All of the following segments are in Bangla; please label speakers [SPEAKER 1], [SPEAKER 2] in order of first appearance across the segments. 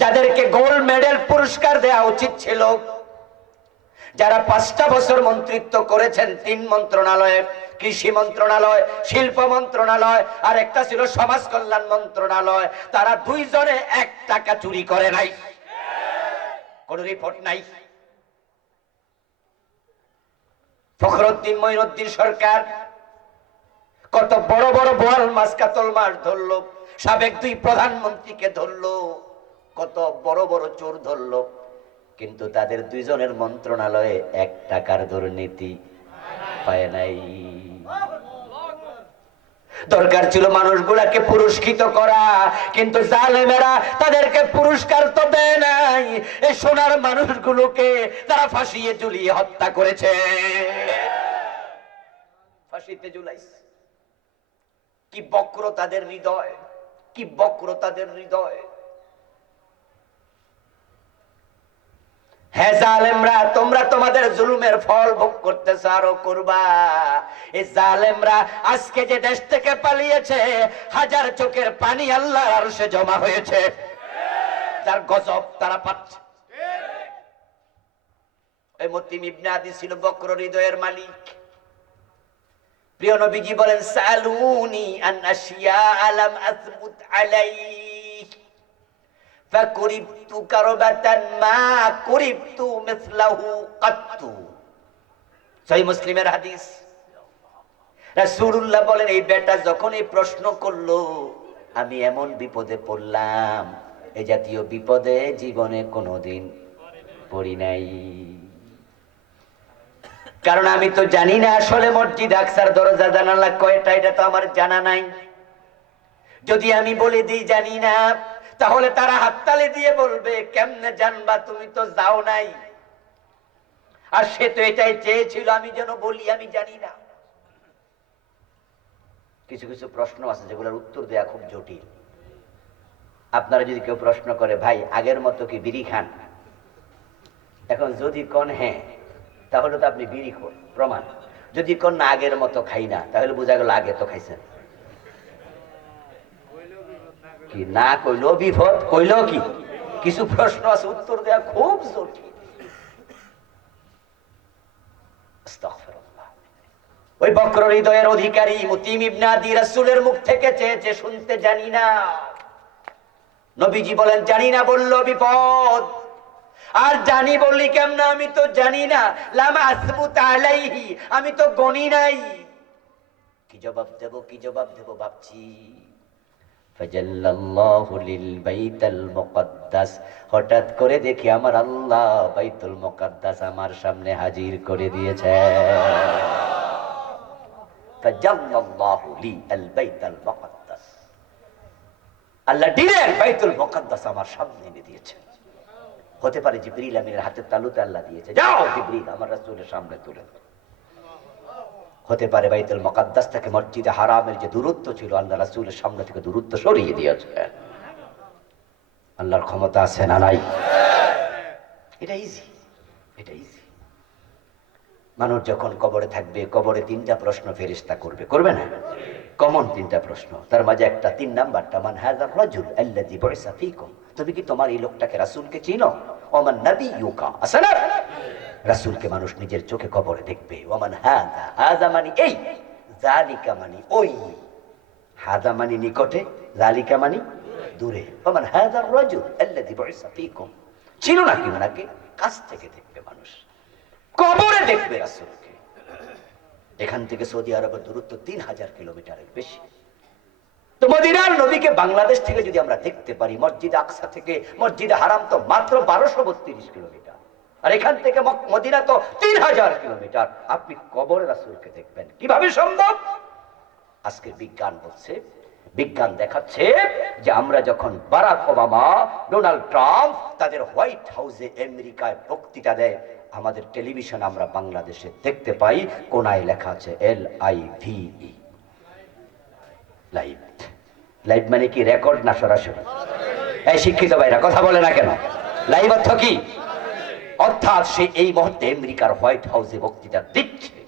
[SPEAKER 1] যাদেরকে গোল্ড মেডেল পুরস্কার দেওয়া উচিত ছিল, যারা পাঁচটা বছর মন্ত্রিত্ব করেছেন, তিন মন্ত্রণালয়ে, কৃষি মন্ত্রণালয়, শিল্প মন্ত্রণালয়, আর একটা ছিল সমাজ কল্যাণ মন্ত্রণালয়, তারা দুইজনে এক টাকা চুরি করে নাই। কোন রিপোর্ট নাই। ফখরুদ্দিন, মঈনুদ্দিন সরকার কত বড় বড় বোয়াল মাছ, কাতল মাছ ধরলো, সাবেক দুই প্রধানমন্ত্রীকে ধরলো। কত বড় বড় চোর ধরলো। কিন্তু তাদের দুইজনের মন্ত্রণালয়ে এক টাকার দুর্নীতি পায় নাই। দরকার ছিল মানুষগুলাকে পুরস্কৃত করা, কিন্তু জালেমেরা তাদেরকে পুরস্কার তো দেয় নাই। এই সোনার মানুষগুলোকে তারা ফাঁসিয়ে ঝুলিয়ে হত্যা করেছে। ফাঁসিতে ঝুলাইছে। কি বক্র তাদের হৃদয়, কি বক্র তাদের হৃদয়। হাজার চোখের পানি আল্লাহ আর সে জমা হয়েছে। তার গজব তারা পাচ্ছে। ওই মতিম ছিল বক্র হৃদয়ের মালিক। প্রিয় নবীজি বলেন, সালুনি আন আশিয়া আলাম আসবুত আলাইহি فكربت كربة ما كربت مثله قط সহি মুসলিমের হাদিস রাসূলুল্লাহ বলেন এই বেটা যখন এই প্রশ্ন করলো আমি এমন বিপদে পড়লাম এই জাতীয় বিপদে জীবনে কোনোদিন পড়ি নাই কারণ আমি তো জানি না আসলে মসজিদ আকসার দরজা জানালা কয়টা এটা তো আমার জানা নাই যদি আমি বলে দিই জানি না তাহলে তারা হাততালি দিয়ে বলবে, কেমনে জানবা তুমি তো যাও নাই? আর সে তো এটাই চেয়েছিল, আমি যেন বলি, আমি জানি না। কিছু কিছু প্রশ্ন আছে যেগুলোর উত্তর দেয়া খুব জটিল। আপনারা যদি কেউ প্রশ্ন করে, ভাই, আগের মতো কি বিড়ি খান? এখন যদি কন হ্যাঁ তাহলে তো আপনি বিড়ি খোর, প্রমাণ। যদি কোন, না, আগের মতো খাই না, তাহলে বোঝা গেল, আগে তো খাইছেন। কি না কইলো, বিপদ কইলো কি? কিছু প্রশ্ন আছে, উত্তর দেওয়া খুব জটিল। ওই বক্র হৃদয়ের অধিকারী মুতিম ইবনে আদি রাসূলের মুখ থেকে শুনতে জানি না। নবীজি বলেন, জানি না বলল, বিপদ। আর জানি বললি কেমন, আমি তো জানি না। লামা আমি তো গণি নাই। কি জবাব দেব, কি জবাব দেব ভাবছি ফাজাল্লাল্লাহু লিল বাইতাল মুকদ্দাস হঠাৎ করে দেখি আমার আল্লাহ বাইতুল মুকদ্দাস আমার সামনে হাজির করে দিয়েছে। আল্লাহ বাইতুল মুকদ্দাস আমার সামনে এনে হতে পারে জিবরিল আমিনের হাতের তালুতে আল্লাহ দিয়েছে। যাও জিবরিল, আমার রাসূলের সামনে তুলে দাও। হতে পারে বাইতুল মুকাদ্দাস থেকে মসজিদে হারামের যে দূরত্ব ছিল, আল্লাহ রাসূলের সামনে থেকে দূরত্ব সরিয়ে দিয়েছে। আল্লাহর ক্ষমতা আছে না নাই? এটা ইজি এটা ইজি মানুষ যখন কবরে থাকবে, কবরে তিনটা প্রশ্ন ফেরিস্তা করবে করবে না? কমন তিনটা প্রশ্ন। তার মাঝে একটা, তিন নাম্বারটা, মান হাযার রাজুল আল্লাযী বুইসা ফীকুম? তুমি কি তোমার এই লোকটাকে রাসূলকে চিনো? ওমান নাবিয়ুকা? আছে না? রাসূলকে মানুষ নিজের চোখে কবরে দেখবে। ওমান এই জালিকা ওই। নিকটে জালিকা দূরে। ওমান রাজুল চিনো না কি কাছ থেকে দেখবে মানুষ। কবরে দেখবে রাসূলকে। এখান থেকে সৌদি আরবের দূরত্ব তিন হাজার কিলোমিটারের বেশি। তো মদিনার নবীকে বাংলাদেশ থেকে যদি আমরা দেখতে পারি, মসজিদ আকসা থেকে, মসজিদ হারাম তো মাত্র বারোশো বত্রিশ কিলোমিটার। আর এখান থেকে মদিনা তো তিন হাজার কিলোমিটার। আপনি কবর রাসূলকে দেখবেন। কীভাবে সম্ভব? আজকে বিজ্ঞান বলছে, বিজ্ঞান দেখাচ্ছে যে আমরা যখন বারাক ওবামা, ডোনাল্ড ট্রাম্প তাদের হোয়াইট হাউসে আমেরিকায় বক্তৃতা দেয়, আমাদের টেলিভিশন আমরা বাংলাদেশে দেখতে পাই, কোনায় লেখা আছে L I V live. Live মানে কি? রেকর্ড না সরাসরি? এই শিক্ষিত ভাইরা, কথা বলে না কেন? লাইভ অর্থ কি? অর্থাৎ সে এই মুহূর্তে আমেরিকার হোয়াইট হাউসে বক্তৃতা দিচ্ছে।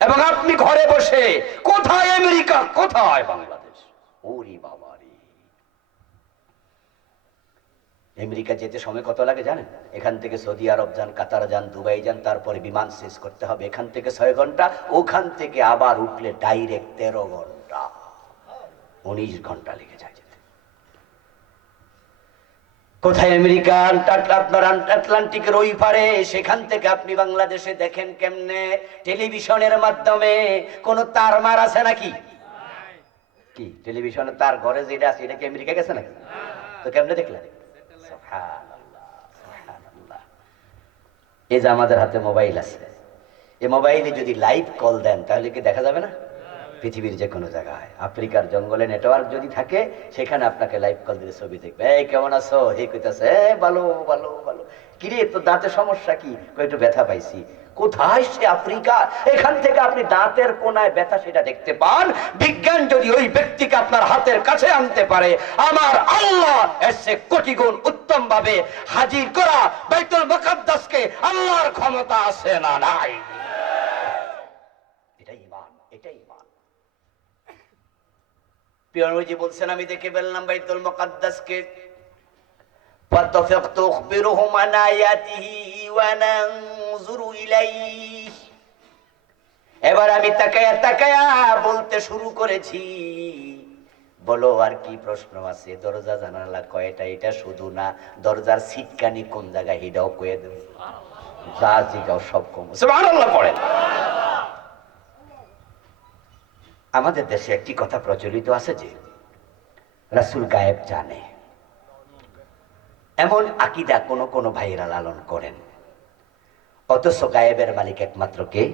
[SPEAKER 1] এবং আপনি ঘরে বসে, কোথায় আমেরিকা? কোথায় বাংলাদেশ? ওরে বাবা রে আমেরিকা যেতে সময় কত লাগে জানেন? এখান থেকে সৌদি আরব যান, কাতার যান, দুবাই যান, তারপরে বিমান শেষ করতে হবে। এখান থেকে ছয় ঘণ্টা, ওখান থেকে আবার উঠলে ডাইরেক্ট তেরো ঘণ্টা। উনিশ ঘণ্টা লেগে যায়। কোথায় আমেরিকা আন্টার- আপনার আটলান্টিকের ওই পারে? সেখান থেকে আপনি বাংলাদেশে দেখেন কেমনে? টেলিভিশনের মাধ্যমে কোন তার মার আছে নাকি? কি, টেলিভিশনে তার ঘরে যেটা আছে, এটা কি আমেরিকা গেছে নাকি? তো কেমনে দেখলেন। এই যে আমাদের হাতে মোবাইল আছে, এই মোবাইলে যদি লাইভ কল দেন, তাহলে কি দেখা যাবে না? পৃথিবীর যে কোনো জায়গায়। আফ্রিকার জঙ্গলে নেটওয়ার্ক যদি থাকে সেখানে আপনাকে লাইভ কল দিলে ছবি দেখবে। এই কেমন আছো? হে কইতাছে "এ, ভালো ভালো ভালো। কিরে তো দাঁতে সমস্যা কি? একটু ব্যথা পাইছি। কোথায় সে আফ্রিকা? এখান থেকে আপনি দাঁতের কোনায় ব্যথা সেটা দেখতে পান। বিজ্ঞান যদি ওই ব্যক্তিকে আপনার হাতের কাছে আনতে পারে আমার আল্লাহ এসে কোটি গুণ উত্তম ভাবে হাজির করা বাইতুল মুকাদ্দাসকে আল্লাহর ক্ষমতা আছে না নাই এটাই ইমান এটাই ইমান পিয়নজি বলছেন আমি দেখে ফেললাম বাইতুল মুকাদ্দাসকে فاتفقت أخبرهم عن آياته وننظر إليه এবার আমি তাকায়া তাকায়া বলতে শুরু করেছি বলো আর কি প্রশ্ন আছে দরজা জানালা কয়টা এটা শুধু না দরজার সিটকানি কোন জায়গায় এটাও কয়ে দেব যা জিগাও সব কম সুবহানাল্লাহ পড়েন আমাদের দেশে একটি কথা প্রচলিত আছে যে, রাসূল গায়েব জানে। এমন আকিদা কোনো কোনো ভাইয়েরা লালন করেন। অথচ গায়েবের মালিক একমাত্র কে?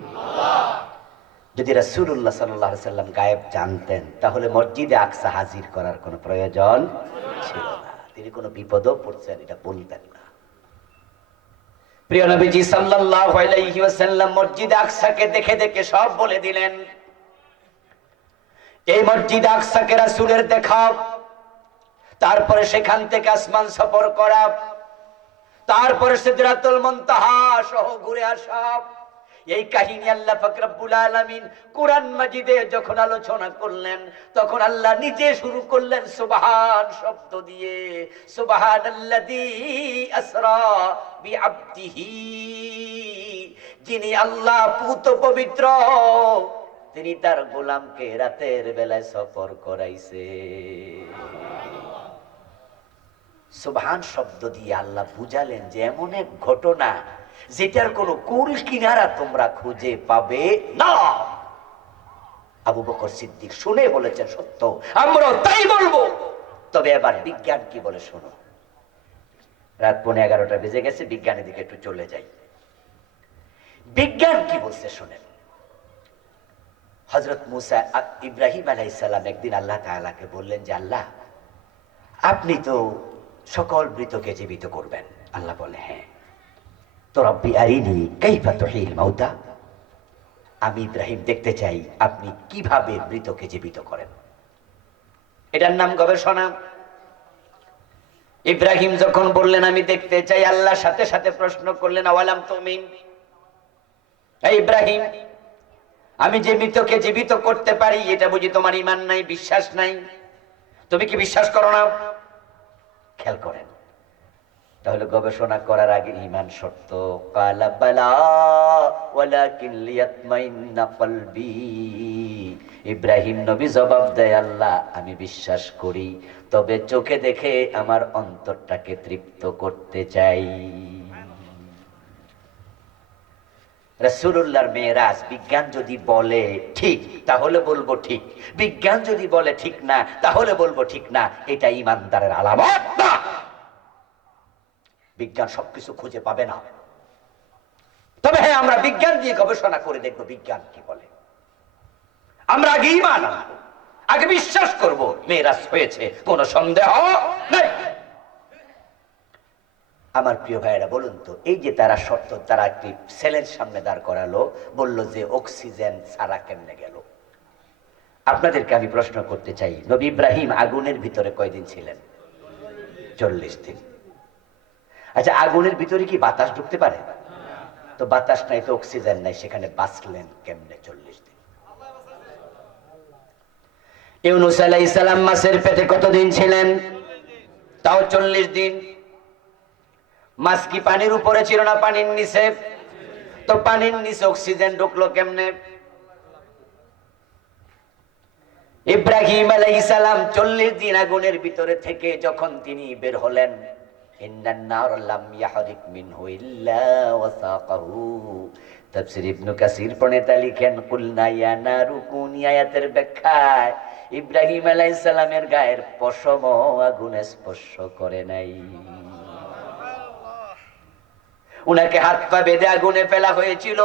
[SPEAKER 1] যদি রাসূলুল্লাহ সাল্লাল্লাহু আলাইহি সাল্লাম গায়েব জানতেন, তাহলে মসজিদে আকসা হাজির করার কোনো প্রয়োজন ছিল না। তিনি কোনো বিপদও পড়ছেন, এটা বলতেন না। প্রিয় নবীজি আলাইহি মসজিদ আকসাকে দেখে দেখে সব বলে দিলেন। এই মসজিদ আকসাকে রাসূলের দেখা তারপরে সেখান থেকে আসমান সফর করা। তারপরে সিদরাতুল মুনতাহা সহ ঘুরে আসা। এই কাহিনী আল্লাহ ফাকরাবুল আলামিন কোরআন মাজিদে যখন আলোচনা করলেন, তখন আল্লাহ নিজে শুরু করলেন সুবহান শব্দ দিয়ে। সুবহানাল্লাযী আসরা যিনি আল্লাহ পুত পবিত্র তিনি তার গোলামকে রাতের বেলায় সফর করাইছে। সুবহান শব্দ দিয়ে আল্লাহ বুঝালেন যে এমন এক ঘটনা যেটার কোনো কুল কিনারা তোমরা খুঁজে পাবে না। আবু বকর সিদ্দিক শুনে বলেছেন, সত্য আমরা তাই বলব। তবে এবার বিজ্ঞান কি বলে শোনো। রাত পৌনে এগারোটা বেজে গেছে বিজ্ঞানের দিকে একটু চলে যাই। বিজ্ঞান কি বলছে শোনেন। হজরত মুসা ইব্রাহিম আলাইসাল্লাম একদিন আল্লাহ তাআলাকে বললেন যে, আল্লাহ, আপনি তো সকল মৃতকে জীবিত করবেন। আল্লাহ বলে হ্যাঁ। তো রব্বি মাউতা। আমি ইব্রাহিম দেখতে চাই আপনি কীভাবে মৃতকে জীবিত করেন। এটার নাম গবেষণা। ইব্রাহিম যখন বললেন, আমি দেখতে চাই আল্লাহ, সাথে সাথে প্রশ্ন করলেন, আওয়ালাম তুমিন? ইব্রাহিম আমি যে মৃতকে জীবিত করতে পারি, এটা বুঝি তোমার ইমান নাই, বিশ্বাস নাই। তুমি কি বিশ্বাস করো না? খেয়াল করেন। তাহলে গবেষণা করার আগে ইমান কলবি। ইব্রাহিম নবী জবাব দেয়, আল্লাহ, আমি বিশ্বাস করি, তবে চোখে দেখে আমার অন্তরটাকে তৃপ্ত করতে চাই। রসুল্লাহর মেয়েরাজ, বিজ্ঞান যদি বলে ঠিক, তাহলে বলব ঠিক। বিজ্ঞান যদি বলে ঠিক না, তাহলে বলব ঠিক না। এটা ইমানদারের আলামত বিজ্ঞান সবকিছু খুঁজে পাবে না। তবে হ্যাঁ আমরা বিজ্ঞান দিয়ে গবেষণা করে দেখব বিজ্ঞান কি বলে। আমরা আগে ইমান আগে বিশ্বাস করব, মেয়েরাজ হয়েছে, কোনো সন্দেহ নেই। আমার প্রিয় ভাইয়েরা, বলুন তো, এই যে তারা শর্ত তারা একটি সেলের সামনে দাঁড় করালো, বলল যে অক্সিজেন ছাড়া কেমনে গেল? আপনাদেরকে আমি প্রশ্ন করতে চাই, নবী ইব্রাহিম আগুনের ভিতরে কয়দিন ছিলেন? চল্লিশ দিন। আচ্ছা আগুনের ভিতরে কি বাতাস ঢুকতে পারে? তো বাতাস নাই, তো অক্সিজেন নাই, সেখানে বাঁচলেন কেমনে চল্লিশ দিন? ইউনুস আলাইহিস সালাম মাসের পেটে কতদিন ছিলেন? তাও চল্লিশ দিন। মাছ কি পানির উপরে ছিল না, পানির নিচে। তো পানির নিচে অক্সিজেন ঢুকলো কেমনে? ইব্রাহিম আলাইহিস সালাম চল্লিশ দিন আগুনের ভিতরে থেকে যখন তিনি বের হলেন ইব্রাহিম আলাইহিস সালামের গায়ের পশম আগুনে স্পর্শ করে নাই। উনাকে হাত পা বেঁধে আগুনে ফেলা হয়েছিল।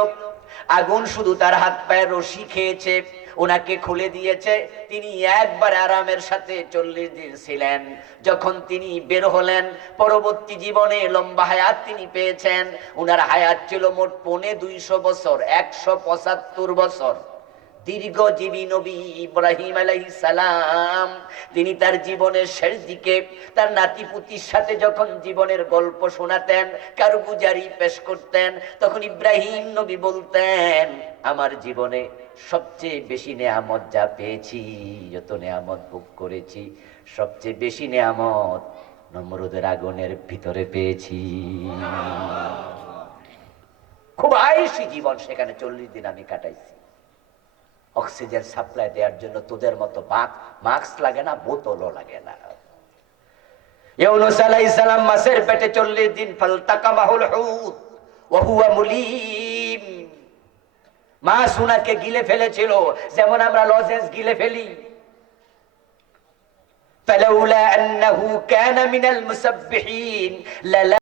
[SPEAKER 1] আগুন শুধু তার হাত পায়ে রশি খেয়েছে ওনাকে খুলে দিয়েছে। তিনি একবার আরামের সাথে চল্লিশ দিন ছিলেন। যখন তিনি বের হলেন, পরবর্তী জীবনে লম্বা হায়াত তিনি পেয়েছেন। ওনার হায়াত ছিল মোট পৌনে দুইশো বছর, একশো পঁচাত্তর বছর। দীর্ঘজীবী নবী ইব্রাহিম আলাইহিস সালাম, তিনি তার জীবনের শেষ দিকে তার নাতিপুতির সাথে যখন জীবনের গল্প শোনাতেন কারগুজারি পেশ করতেন, তখন ইব্রাহিম নবী বলতেন, আমার জীবনে সবচেয়ে বেশি নেয়ামত যা পেয়েছি, যত নেয়ামত ভোগ করেছি, সবচেয়ে বেশি নেয়ামত নমরুদের আগুনের ভিতরে পেয়েছি। খুব আয়সী জীবন সেখানে চল্লিশ দিন আমি কাটাইছি। অক্সিজেন সাপ্লাই দেওয়ার জন্য তোদের মতো মাস্ক লাগে না বোতলও লাগে না ইউনুস আলাইহিস সালাম মাছের পেটে 40 দিন ফালতাকামাহুল হুত ওয়া হুয়া মুলিম মাছ উনাকে গিলে ফেলেছিল যেমন আমরা লজেন্স গিলে ফেলি فلولا أنه كان من المسبحين للا